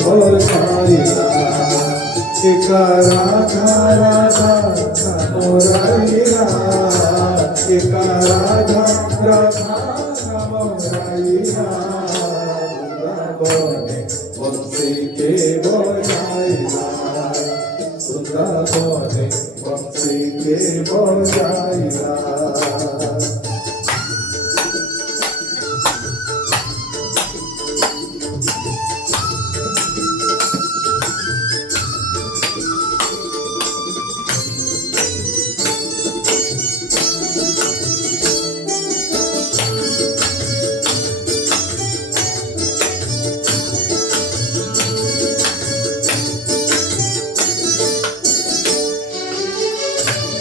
बजाइला एक राधा राधा मोराइला एक राधा राधा मोराइला वृंदावने बंसी के बजाइला वृंदावने बंसी के बजाइला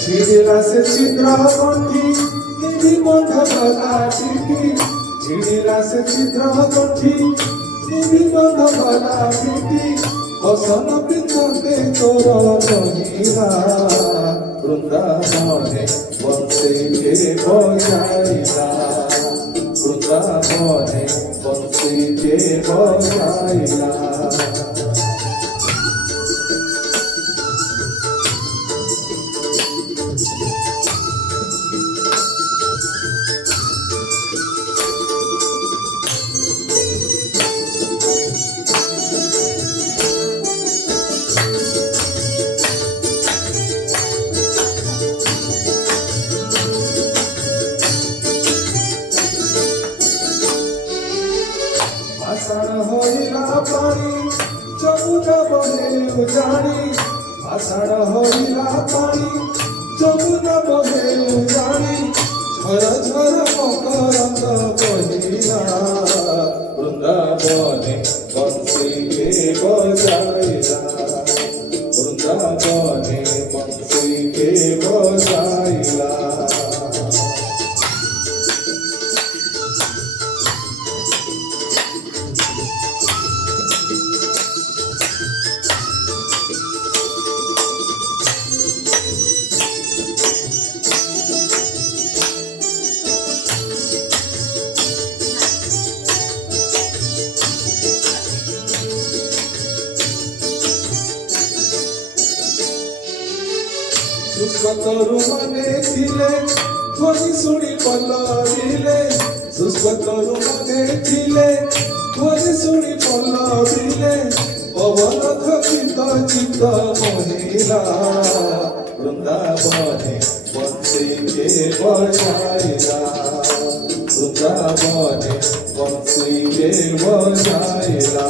ঝিড়িলা সে চিত্রকণ্ঠী নিবিবন্ধ গলাটিকি ঝিড়িলা সে চিত্রকণ্ঠী নিবিবন্ধ গলাটিকি বসন বৃন্দে তোর মহিলা বৃন্দাবনে বংশীকে বজাইলা বৃন্দাবনে বংশীকে বজাইলা आषाढ़ होइला पानी जमुना बहे उजानी आषाढ़ होइला पानी जमुना बहे उजानी झर झर मकरंद बहिला वृंदावने बंसी के बजाइला वृंदावने बंसी के बजाइला शुष्कतरु मने थिले ध्वनि शुणी पल्लविले शुष्कतरु मने थिले ध्वनि शुणी पल्लविले पवन थकित चित्त मोहिला वृंदावने बंसी के बजाइला वृंदावने बंसी के बजाइला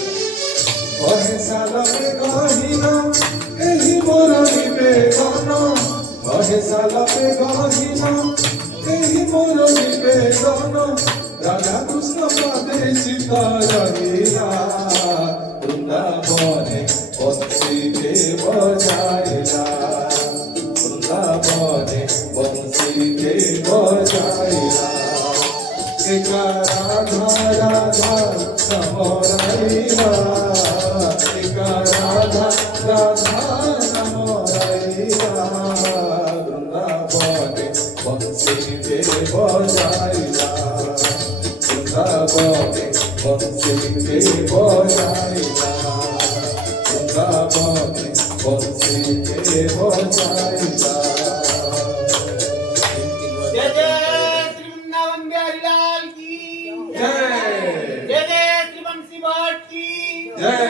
कहे साल में गहिना एही मोर निवेदन कहे साल में गहिना एही मोर निवेदन राधा कृष्ण पदे सीता रहिला वृंदावने बंसी के बजाइला वृंदावने बंसी के बजाइला एक राधा राधा मोराइला राधा राधा मोराइला वृंदावने बंसी के बजाइला वृंदावने बंसी के बजाइला वृंदावने बंसी के बजाइला जय जय श्री वृंदावन बिहारी लाल की जय जय जय श्री बंसी भाट की जय।